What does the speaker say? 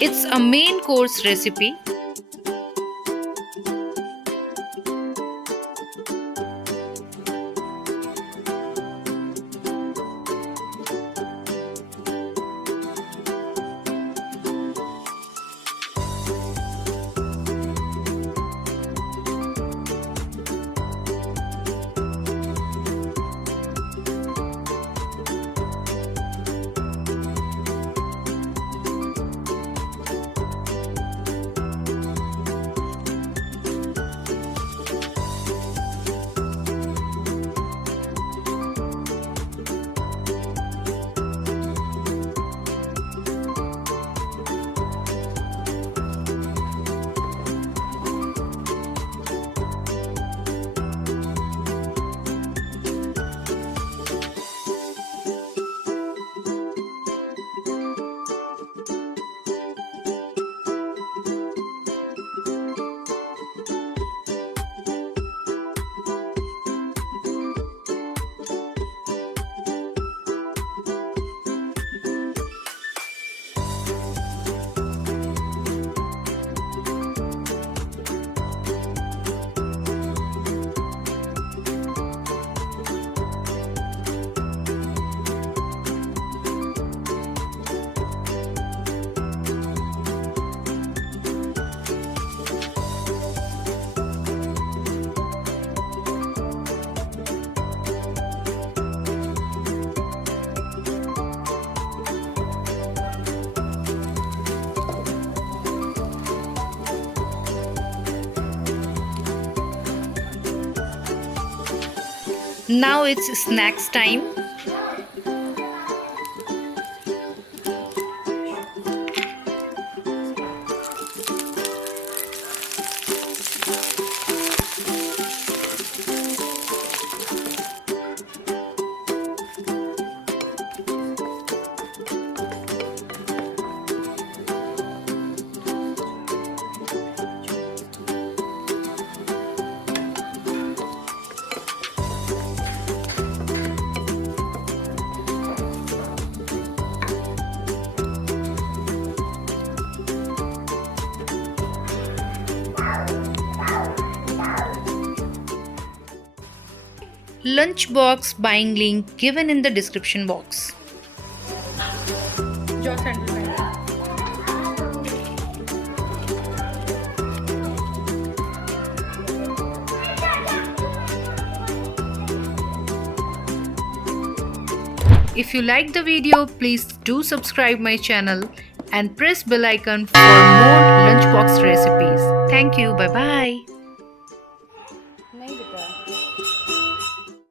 It's a main course recipe. Now it's snacks time. Lunchbox buying link given in the description box. If you like the video, please do subscribe my channel and press bell icon for more lunchbox recipes. Thank you. Bye bye.